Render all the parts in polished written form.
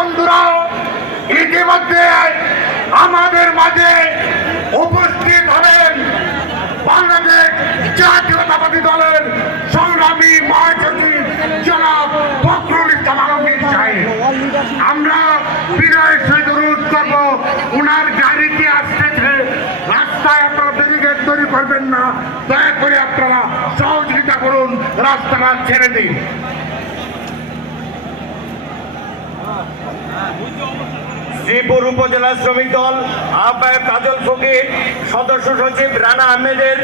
বন্ধুরা, ইতিমধ্যে আমাদের মাঝে উপস্থিত হলেন বাংলাদেশ জাতীয়তাবাদী দলের সংগ্রামী মহাসচিব জনাব ফখরুল ইসলাম আলমগীর সাহেব। আমরা বিনয়ের সহিত অনুরোধ করব, উনার গাড়িতে আসতেছে, রাস্তায় আপনারা ব্যারিকেড তৈরি করবেন না, দয়া করে আপনারা সহযোগিতা করুন, রাস্তাটা ছেড়ে দিন। শ্রীপুর উপজেলা শ্রমিক দল আহ্বায়ক কাজল ফকির, সদস্য সচিব রানা আহমেদের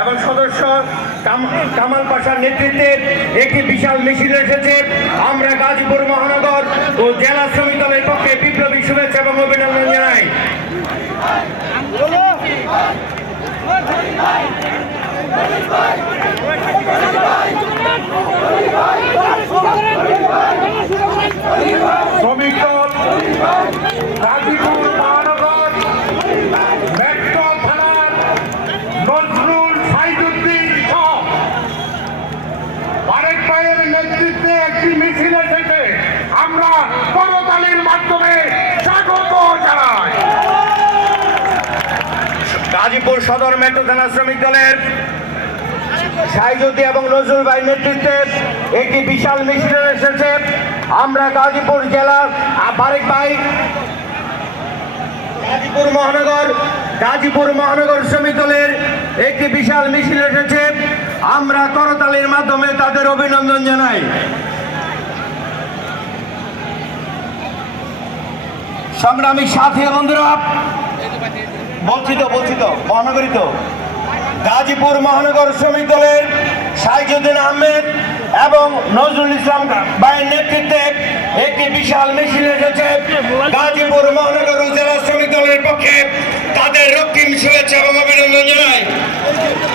এবং সদস্য কামাল পাশার নেতৃত্বে একটি বিশাল মিছিল এসেছে। আমরা গাজীপুর মহানগর ও জেলা শ্রমিক দলের পক্ষে বিপ্লবী শুভেচ্ছা এবং অভিনন্দন জানাই। শ্রমিক দল গাজীপুর মহানগর মেট্রো থানার নজরুল সাইদুদ্দিন সহ আরেক ভাইয়ের নেতৃত্বে একটি মিছিল এসেছে। আমরা করতালির মাধ্যমে স্বাগত জানাই। গাজীপুর সদর মেট্রো থানা শ্রমিক দলের সাইজুদ্দি এবং নজরুল ভাই নেতৃত্বে একটি বিশাল মিছিল এসেছে। আমরা গাজীপুর জেলা বারেক ভাই গাজীপুর মহানগর শ্রমিক দলের একটি বিশাল মিছিল এসেছে। আমরা করতালির মাধ্যমে তাদের অভিনন্দন জানাই। সংগ্রামী সাথী বন্ধুরা, বলছি তো মহানগরী তো গাজীপুর মহানগর শ্রমিক দলের সাইজুদ্দিন আহমেদ এবং নজরুল ইসলাম ভাইয়ের নেতৃত্বে একটি বিশাল মিছিল এসেছে। গাজীপুর মহানগর জেলা শ্রমিক দলের পক্ষে তাদের রক্তিম শুভেচ্ছা এবং অভিনন্দন জানাই।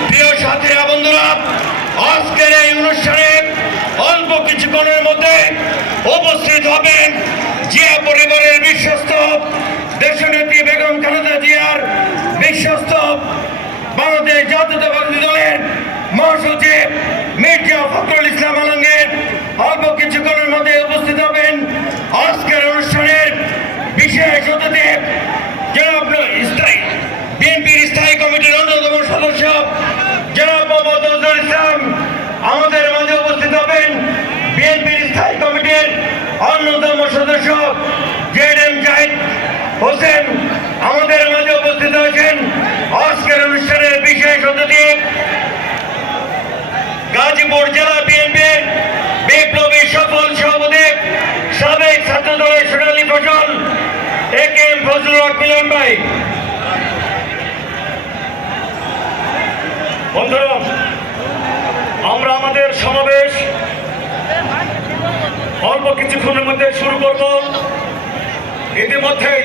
প্রিয় সাথীরা বন্ধুরা, আজকের এই অনুষ্ঠানে অল্প কিছুক্ষণের মধ্যে উপস্থিত হবেন জিয়া পরিবারের বিশ্বস্ত দেশনেত্রী বেগম খালেদা জিয়ার বিশ্বস্ত বাংলাদেশ জাতীয়তাবাদী দলের মহাসচিব মির্জা ফখরুল ইসলাম আলমগীর। অল্প কিছুক্ষণের মধ্যে উপস্থিত হবেন আজকের অনুষ্ঠানের বিশেষ অতিথি জনাব বিএনপির স্থায়ী কমিটির অন্যতম সদস্য জনাব মোহাম্মদ নজরুল ইসলাম আমাদের মাঝে উপস্থিত হবেন। বিএনপির স্থায়ী কমিটির অন্যতম সদস্য জেএম জাহিদ হোসেন আমাদের মাঝে উপস্থিত হয়েছেন। আজকের অনুষ্ঠানের বিশেষ অতিথি গাজীপুর জেলা বিএনপির বিপ্লবী সফল সভাপতি সাবেক ছাত্র দলের সোনালী ফসল একেএম ফজলুল হক মিলন ভাই। বন্ধুরা, আমরা আমাদের সমাবেশ অল্প কিছুক্ষণের মধ্যে শুরু করব। ইতিমধ্যেই